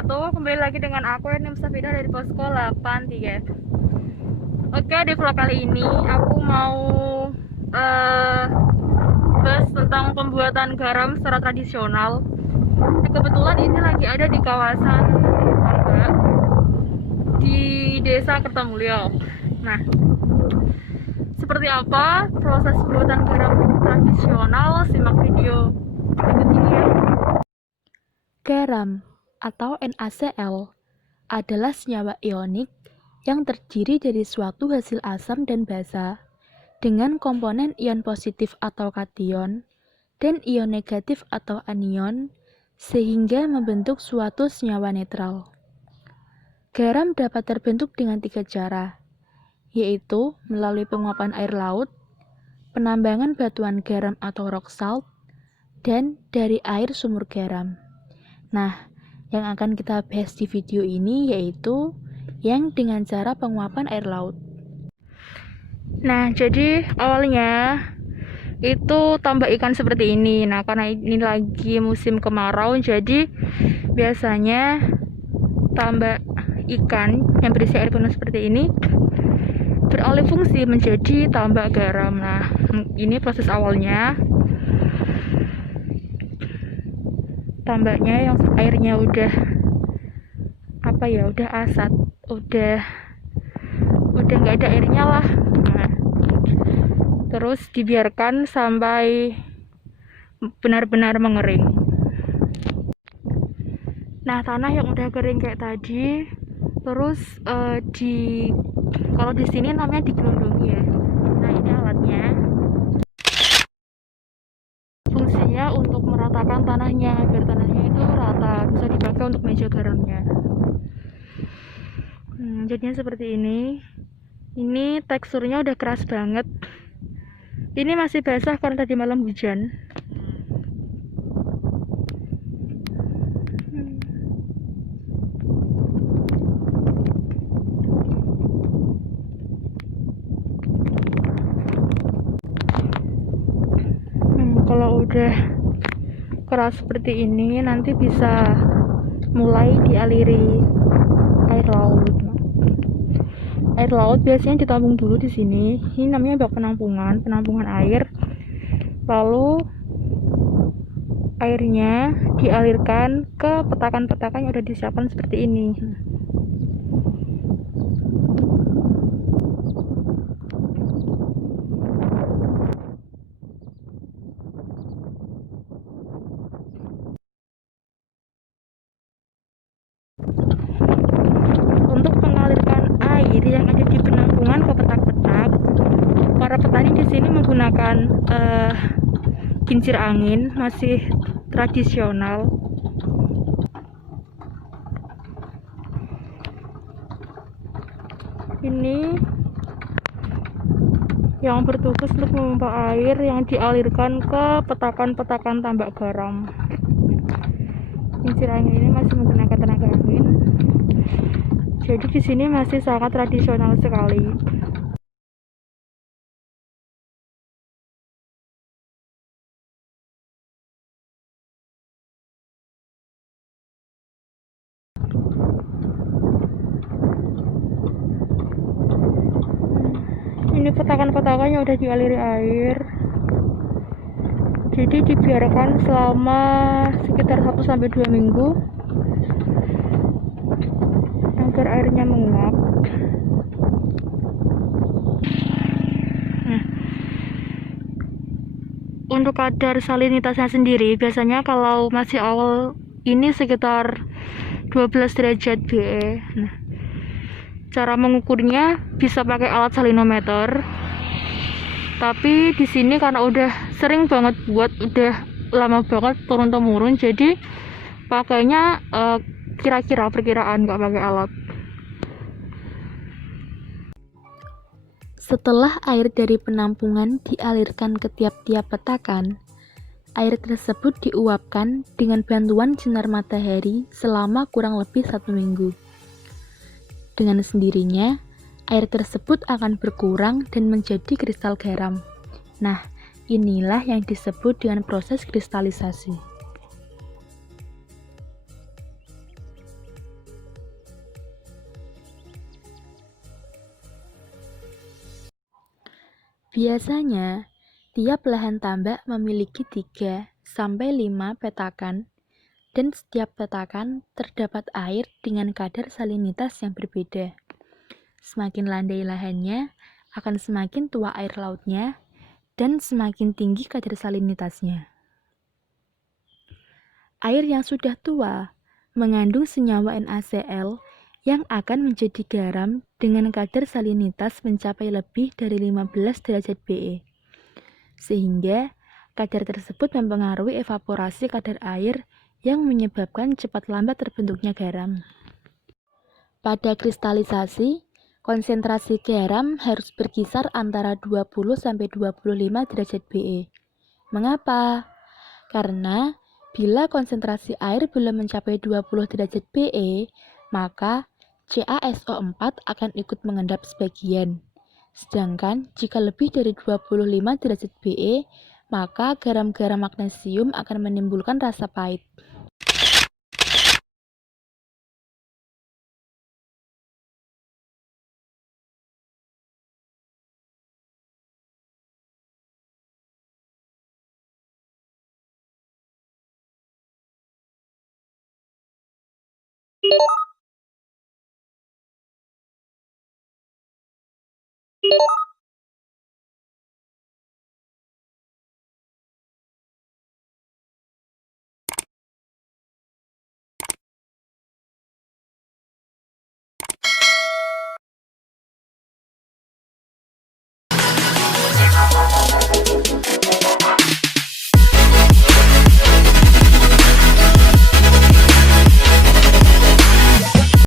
wabarakatuh. Kembali lagi dengan aku Eni Mustafida dari Posko 83. Oke, di vlog kali ini aku mau bahas tentang pembuatan garam secara tradisional. Kebetulan ini lagi ada di kawasan Tambak di Desa Kertomulyo. Nah, seperti apa proses pembuatan garam tradisional? Simak video berikut ini ya. Garam atau NaCl adalah senyawa ionik yang terdiri dari suatu hasil asam dan basa dengan komponen ion positif atau kation dan ion negatif atau anion sehingga membentuk suatu senyawa netral. Garam dapat terbentuk dengan 3 cara, yaitu melalui penguapan air laut, penambangan batuan garam atau rock salt, dan dari air sumur garam. Nah, yang akan kita bahas di video ini yaitu yang dengan cara penguapan air laut. Nah, jadi awalnya itu tambak ikan seperti ini. Nah, karena ini lagi musim kemarau, jadi biasanya tambak ikan yang berisi air penuh seperti ini beralih fungsi menjadi tambak garam. Nah, ini proses awalnya. Tambaknya yang airnya udah udah asat, udah nggak ada airnya lah. Nah, terus dibiarkan sampai benar-benar mengering. Nah, tanah yang udah kering kayak tadi, terus kalau di sini namanya digelondongi ya. Nah, ini alatnya. Fungsinya untuk meratakan tanahnya biar tanahnya itu rata, bisa dipakai untuk meja garamnya. Jadinya seperti ini. Ini teksturnya udah keras banget. Ini masih basah karena tadi malam hujan. Kalau udah keras seperti ini, nanti bisa mulai dialiri air laut. Air laut biasanya ditampung dulu di sini. Ini namanya bak penampungan air. Lalu airnya dialirkan ke petakan-petakan yang udah disiapkan seperti ini. Untuk mengalirkan air yang ada di penampungan ke petak-petak, para petani di sini menggunakan kincir angin, masih tradisional. Ini yang bertugas untuk memompa air yang dialirkan ke petakan-petakan tambak garam. Kincir angin ini masih menggunakan tenaga angin. Jadi di sini masih sangat tradisional sekali. Ini petakan-petakan yang udah dialiri air. Jadi dibiarkan selama sekitar 1-2 minggu agar airnya menguap. Nah, untuk kadar salinitasnya sendiri biasanya kalau masih awal ini sekitar 12 derajat BE. Nah, cara mengukurnya bisa pakai alat salinometer. Tapi di sini karena udah sering banget udah lama banget turun temurun, jadi pakainya kira-kira perkiraan, nggak pakai alat. Setelah air dari penampungan dialirkan ke tiap-tiap petakan, air tersebut diuapkan dengan bantuan sinar matahari selama kurang lebih 1 minggu. Dengan sendirinya, air tersebut akan berkurang dan menjadi kristal garam. Nah, inilah yang disebut dengan proses kristalisasi. Biasanya, tiap lahan tambak memiliki 3-5 petakan, dan setiap petakan terdapat air dengan kadar salinitas yang berbeda. Semakin landai lahannya, akan semakin tua air lautnya, dan semakin tinggi kadar salinitasnya. Air yang sudah tua mengandung senyawa NaCl yang akan menjadi garam dengan kadar salinitas mencapai lebih dari 15 derajat BE. Sehingga kadar tersebut mempengaruhi evaporasi kadar air yang menyebabkan cepat lambat terbentuknya garam. Pada kristalisasi, konsentrasi garam harus berkisar antara 20-25 derajat BE. Mengapa? Karena bila konsentrasi air belum mencapai 20 derajat BE, maka CaSO4 akan ikut mengendap sebagian. Sedangkan jika lebih dari 25 derajat BE, maka garam-garam magnesium akan menimbulkan rasa pahit.